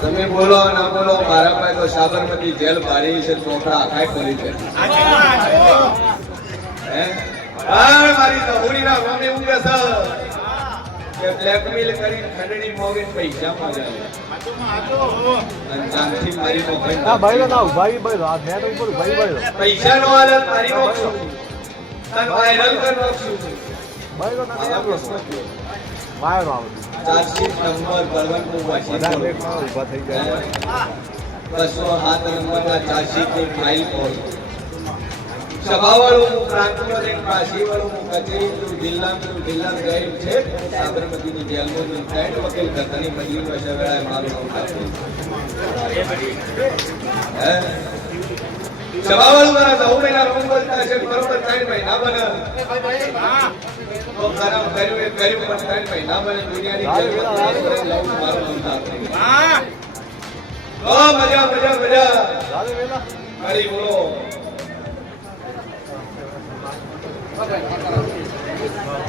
તમે બોલો ના બોલો મારા પાસે તો સાબરમતી જેલ ભારી છે, ચોકડા આખાય ખોલી છે. મારી સહુરીના ગામે ઊંઘે છે કે બ્લેકમેલ કરી ખંડણી મોગે પૈસા માંગે અને જાનથી મારી નોકરી ના ભાઈ ના ભાઈ ભાઈ આ મેં તો ઉપર ભાઈ ભાઈ પૈસા નો આલે મારી નોકરી તન વાયરલ કર નોકરી ભાઈ નો ના પ્રશ્ન વાયર આવે ચાર્જશીટ નંબર બળવંતનું વાંચી ઉભા થઈ જાય 207 નંબરના ચાર્જશીટની ફાઇલ ખોલ સભાવાળું પ્રાંતમાં પાસીવાળું કચેરી જિલ્લા ગયેલ છે સાબરમતીની જેલમાં ત્રણ વકીલ કરતાની બદલી વર્ષે વેળાએ મારું સભાવાળું મારા 9 મહિના રોમ બોલતા છે બરોબર 3 મહિના બને તો કામ કર્યું એ કર્યું પણ 3 મહિના બને દુનિયાની જેલમાં મારું બોલતા મજા મજા મજા અરે બોલો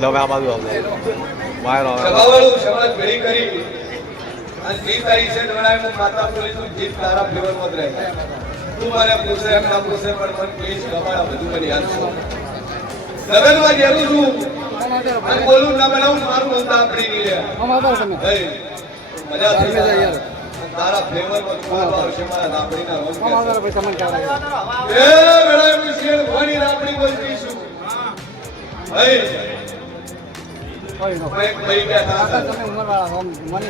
લો મેં આ બાજુ આવતો વાયર આવે સભાવાળું સમાજ ભેળી કરી અને 30 તારીખે દોડાય હું માતા બોલીશું જીત તારા ફેવરમાં જ રહે તું મને પૂછે એમ ના પૂછે પણ મને પ્લીઝ ગમાડા બધું મને યાદ છે લગનમાં જેવું છું અને બોલું ના બનાવું મારું મનતા આપણી નહીં લે મજા થઈ જાય યાર તારા ફેવરમાં તું આવશે મારા રાપડીના રોમ કે એ વેળાએ હું શેર ભણી રાપડી બોલતી છું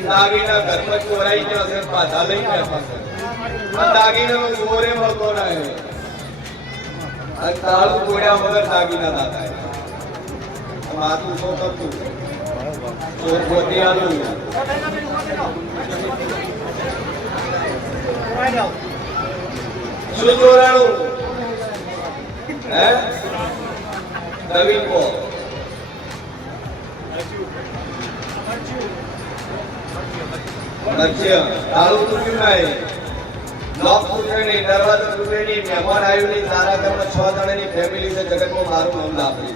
દાગીના ઘરમાં ચોરાઈ ગયો છે પાછા લઈ ગયા દાગીના ચોરે મળતો રહે તાળું તોડ્યા વગર દાગીના દાદા માથું શું કરતું ચોર પોતી આલું શું ચોરાણું હે નવીન કો તાળું તૂટ્યું નહીં લોક તૂટ્યો નહીં દરવાજો તૂટે નહીં મહેમાન આવ્યું નહીં તારા ઘરમાં 6 જણાની ફેમિલી છે જગતમાં મારું નામ લાપડી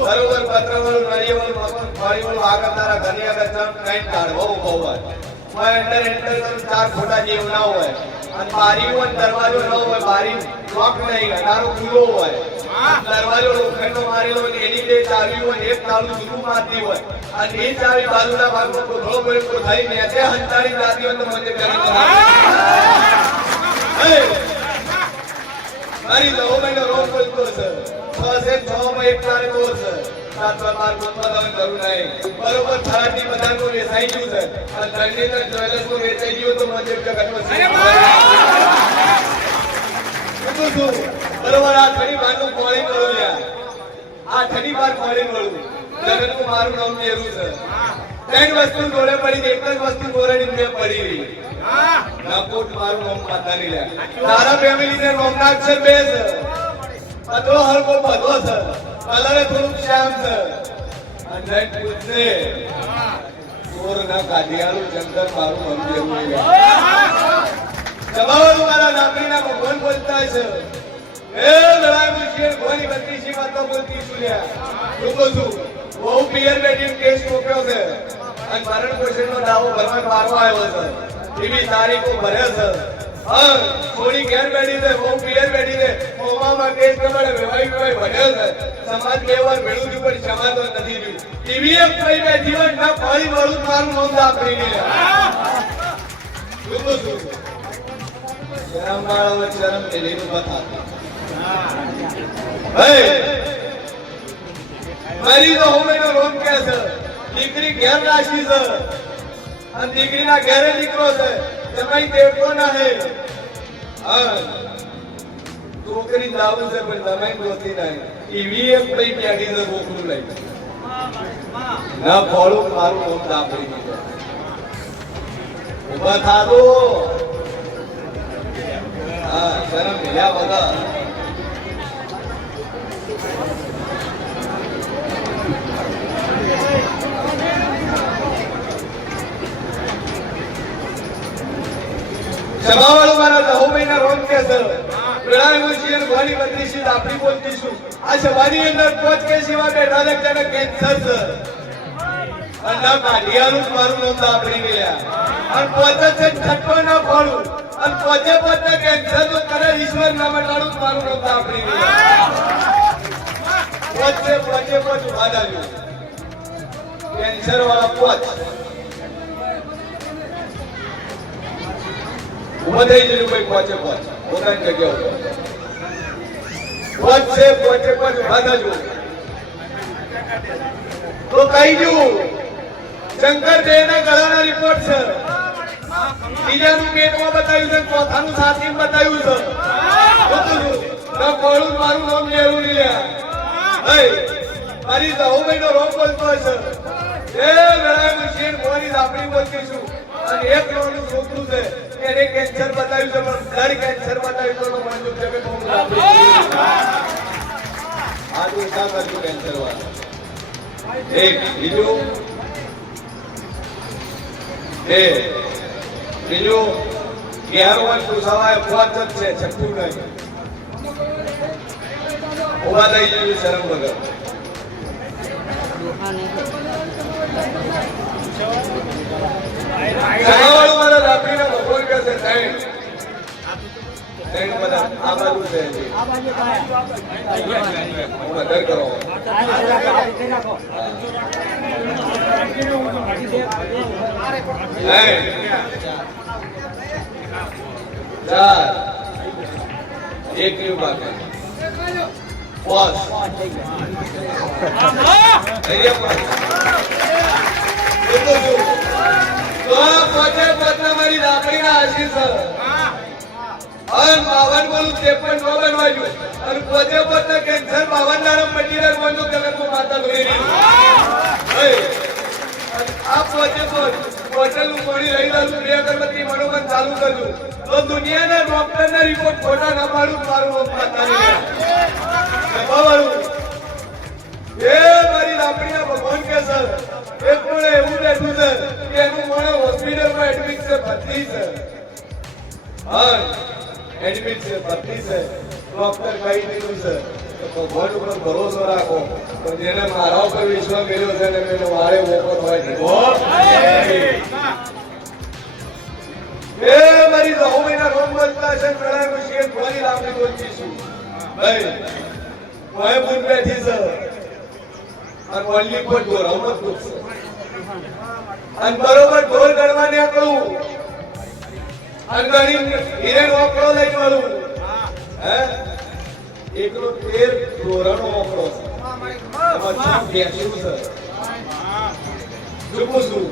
બરોબર પત્રવાળું નળિયાવાળું મકન ફાળીવાળું આગળ તારા ઘરની આગળ કઈ કાઢવો ઉભો હોય એન્ટર કરું 4 ખોટા જેવ ના હોય અને બારી હોય દરવાજો ન હોય બારી લોક નહીં અડારો ખુલ્લો હોય દરવાજો લોખંડનો મારેલો હોય એની બે ચાવી હોય એક તાળું જુદું મારતી હોય અને એ ચાવી બાજુના ભાગમાં કોથળો પડ્યો થઈ મેચે હંતાડી જાતી હોય તો મને કરી મારી 9 મહિનો રોજ બોલતો છે 6 से 6 માં એક તારે તો છે 7 બાર ગોતવા તમે કરું નહીં બરોબર થરાટી બધાનું વેચાઈ ગયું છે અને ધરણીધર જ્વેલર્સ નું વેચાઈ ગયું તો મને જગતમાં બરોબર આ ઠડી બારનું કોળી મળું યાર આ ઠડી બાર કોળી મળું જગતનું મારું નામ જેવું છે ત્રણ વસ્તુ જોડે પડી એક જ વસ્તુ જોડેની મેં પડી રહી નાકોટ મારું નામ પાતા નહીં લે તારા ફેમિલી ને નામ ના અક્ષર બે છે બધો હરકો બધો છે કલર થોડુંક શ્યામ છે અને પૂછને ચોર ના કાઢિયાનું જંગલ મારું નામ જેવું જવાવાળું મારા નાગરીના ભગવાન બોલતા છે એ લડાઈ મુશ્કેલ ભોની બત્રીસી વાતો બોલતી સુલ્યા રૂકો છું બહુ પિયર બેટી કેસ મોકલ્યો છે અને મરણ પોષણનો દાવો ભરવા મારવા આવ્યો છે એવી તારીખો ભરે છે હા થોડી ઘેર બેઠી છે બહુ પિયર બેઠી છે મોમામાં કેસ પ્રમાણે વેવાઈ ભર્યો છે સમાજ બે વાર ભેળું થયું પણ સમાજ નથી રહ્યું એવી એક કઈ બે જીવન ના ફરી વળું મારું નોંધ આપણી નહીં રૂકો છું શરમ વાળો શરમ લેલીનું બતા મારી તો હોમેનો રોમ કે છે દીકરી ઘેર રાખી છે અને દીકરીના ઘેરે દીકરો છે જમાઈ દેવતો ના હે હા છોકરી લાવું છે પણ જમાઈ જોતી નહીં એવી એક પૈ પેઢી છે છોકરું લઈ ના ફોડું મારું નામ દાપડી દીધું ઉભા થાતો હા શરમ ભેળ્યા વગર સભાવાળું મારા 9 મહિના રોજ કે છે પ્રણાયમો છીએ અને ભણી બત્રીસી આપણી બોલતીશું આ સભાની અંદર 5 કેસ એવા બેઠા છે જેને કેન્સર છે અને ના કાઢિયાનું જ મારું નામ દાબડી ગયા અને પોતે છે છઠ્ઠો ના ફાળું અને પોતે પોતે કેન્સર તો કરે ઈશ્વર ના મટાડું જ મારું નામ દાબડી ગયા પોતે ઉભા દાજો કેન્સર વાળા પોચ ઉભા થઈ જજો ભાઈ પોચે પોતાની જગ્યા ઉપર પોચે ઉભા થજો તો કહી દઉં શંકર દેવના ગળાના રિપોર્ટ છે બીજાનું પેટમાં બતાવ્યું છે ચોથાનું છાતીમાં બતાવ્યું છે ના કોળું મારું નામ લેવું નહીં લ્યા મારી સહુભાઈનો રોગ બોલતો છે એ લડાઈનું શેઠ મોરી આપણી બોલતીશું અને એક લોનું છોકરું છે એને કેન્સર બતાવ્યું છે પણ બ્લડ કેન્સર બતાવ્યું તો મને જો જગત હું આ તો કા કરજો કેન્સર વાળા એક બીજું બીજું 11 પૂછાવાય 5 જ છે છઠ્ઠું નહીં ઉભા થઈ જજો શરમ વગર સગાવાળું મારા રાત્રિના ભગવાન કહે છે ત્રણ બધા આ બાજુ છે મદદ કરો ચાર એક ની બાકી બસ મારી લાકડીના આશીષ અને 52 બોલું 53 નો બનવાયું અને પોતે કેન્સર 52 નામ મટીરિયલ બનજો જગતમાં માતા ધોઈ આ પોટેલું મળી રહી રહ્યું પ્રિય અગરબત્તી મનોમન ચાલુ કરજો તો દુનિયાના ડોક્ટરના રિપોર્ટ ખોટા ના પાડું મારું માતા એ મારી લાકડીના ભગવાન કે સર એક પણ એવું બેઠું છે કે એનું મને હોસ્પિટલમાં એડમિટ છે ભરતી છે હા એડમિટ છે ભરતી છે ડોક્ટર કહી દીધું છે ભગવાન ઉપર ભરોસો રાખો પણ જેને મારા ઉપર વિશ્વાસ કર્યો છે ને એનો વારે મોકો થવા દીધો એ મારી સહુભાઈના રોગ બચતા છે પ્રણાયમો શેર થોડી લાંબી બોલતીશું ભાઈ કોઈ ભૂત બેઠી છે અને વલ્લી પર ઢોર અમત પૂછશે અને બરોબર ઢોર ગણવા નીકળું અને ગણી હિરેન ઓકળો લઈ વળું હે એકલો 13 ઢોરનો ઓકળો છે એમાં બેસ્યું છે ચૂકું છું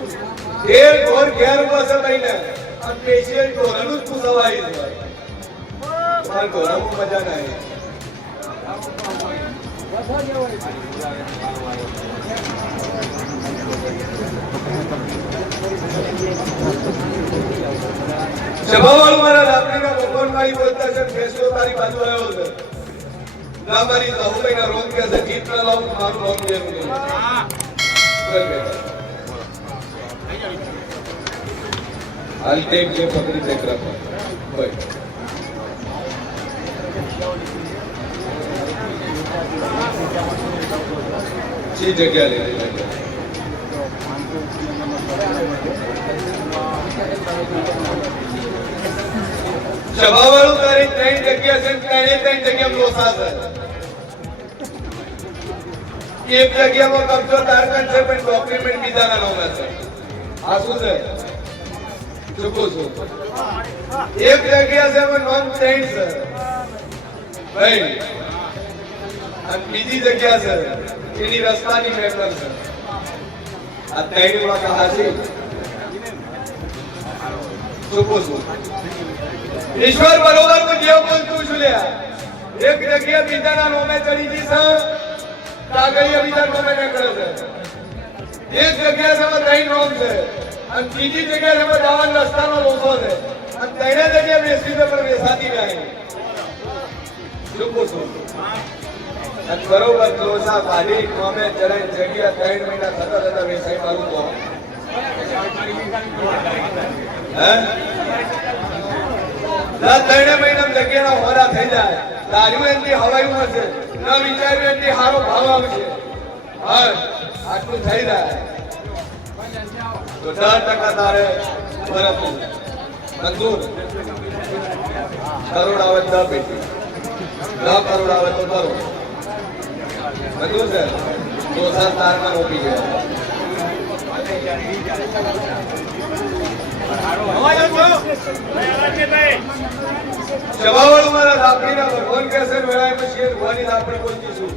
13 ઢોર ઘેર પાસે લઈને અને સ્પેશિયલ ઢોરનું જ પૂછવાય છે તમારે ઢોરમાં મજા ના આવી સભાવાળું મારા રાત્રિના ભગવાન મારી બોલતા છે ફેસલો તારી બાજુ આવ્યો છે ના મારી સહુભાઈના રોગ કે છે જીત ના લાવું મારું રોગ લેવું નહીં હાલ ટેક જે પકડી ટેક રાખો ભાઈ જી જગ્યા લઈ સભાવાળું તારી 3 જગ્યા છે 3 જગ્યા લોસા છે એક જગ્યામાં કબજો તારકન છે પણ ડોક્યુમેન્ટ બીજાના નામે છે આ શું છે ચૂકું છું એક જગ્યા છે એમાં નોન 3 છે ભાઈ અને બીજી જગ્યા છે એની રસ્તાની મેટર છે આ 3 વાળા હાસી ચૂકું છું ઈશ્વર બરોબર હું જે બોલતું છું લ્યા એક જગ્યા બીજાના નામે ચડી ગઈ છે કાગળિયા બીજા નામે નીકળે છે એક જગ્યા છે 3 નામ છે અને બીજી જગ્યા છે જવાન રસ્તાનો લોસો છે અને 3 જગ્યા બેસી છે પણ બેસાતી નહીં ચૂકું છું અને બરોબર લોસા કાઢી નામે ચડાઈ જગ્યા 3 મહિના થતા વેસાઈ મારું તો હે ત્રણે મહિના જગ્યાના હોરા થઈ જાય તાર્યું એમની હવાઈ મળશે ન વિચાર્યું એમની હારો ભાવ આવશે આટલું થઈ જાય તો 10% તારે બરાબર મંજૂર કરોડ આવે 10 પેટી 10 કરોડ આવે તો કરો મંજૂર છે તો સર તારમાં રોપી ગયા જવાવાળું મારા લાકડીના ભગવાન કહેશે વેળાએ પછી ભગવાનની લાકડી બોલતીશું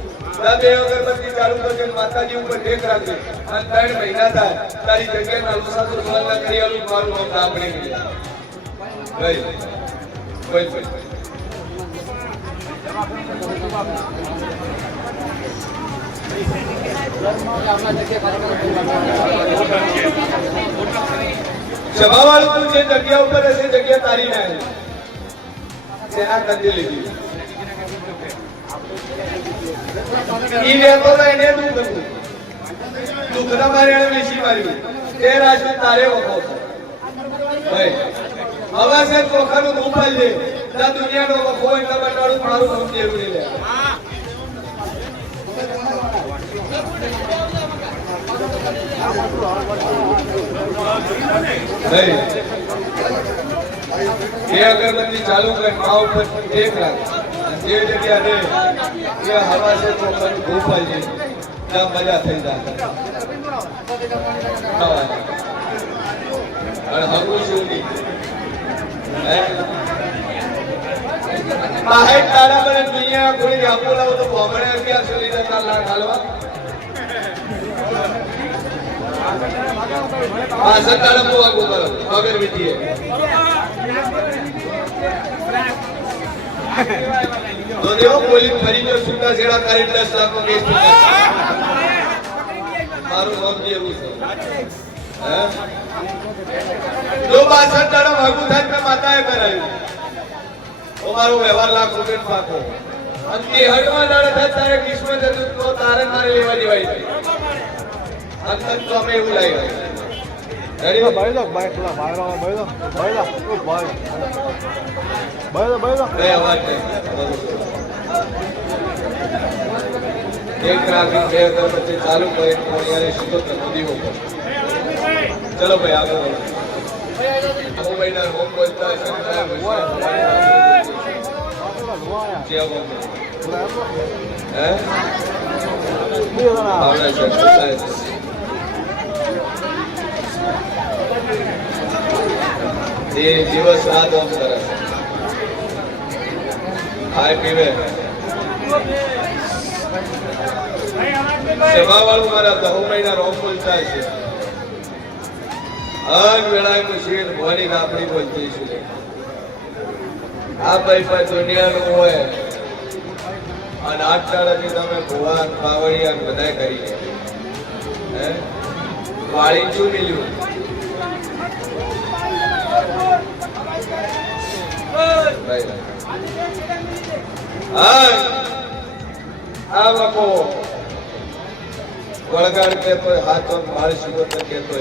બે અગરબત્તી ચાલુ કરજે માતાજી ઉપર ટેક રાખજે અને 3 મહિના થાય તારી જગ્યાના અનુસાર સોલના કરી આલું મારું નામ લાકડી ગઈ કોઈ સભાવાળું તું જે જગ્યા ઉપર હશે જગ્યા તારી ના તેના કંદે લીધી ઈ લેતો તો એને તું કરવું દુઃખના મારે એને વેચી માર્યું તે રાશિ તારે વખો ભાઈ હવે છે ચોખાનું દુપાલ છે ત્યાં દુનિયાનો વખો એટલા બટાડું મારું નામ જરૂરી લે એ અગરબત્તી ચાલુ કરે મા ઉપર ટેક રાખ જે જગ્યા દે એ હવા છે ચોખાનું દુપાલ છે ત્યાં મજા થઈ જાય અને હગું શું નહીં બાહેર તારા મને દુનિયા કોઈ આપો લાવો તો બોમડે ક્યાં ચલી જતા લાખ હાલવા પાછળ તારા બહુ આગું કરો વગર વિધિએ તો દેવો પોલીસ ફરી જો છૂટા છેડા કરી 10 લાખનો કેસ મારું નામ જેવું છે જો 62 તારા ભાગું થાય મેં માતાએ કરાયું તમારો વ્યવહાર લાખ રૂપિયા પાકો અને 63 દાડે થાય તારે કિસ્મત હતું તો તારે મારે લેવા દેવાય છે અંતર તો અમે એવું લાગ્યું રેડી ભાઈ લો ભાઈ પેલા ભાઈ લો ઓ ભાઈ બે અવાજ એક રાત્રિ બે અગરબત્તી ચાલુ કરે કોણિયારે સીધો દીવો પર ચલો ભાઈ આગળ મોબાઈલ હોમ બોલતા દિવસ રાત ઓમ કરે ખાય પીવે સેવાવાળું મારા 10 મહિના રોમ બોલતા છે અન વેળાએ મુશ્કેલ ભવાની આપણી બોલતી છું આ ભાઈ પર દુનિયાનું હોય અને 8 દાડાથી તમે ભુવા પાવડિયા બધાય કરી હે વાળી શું મિલ્યું આ લોકો વળગાડ કેતો હાથ મારી શિકોતર કેતો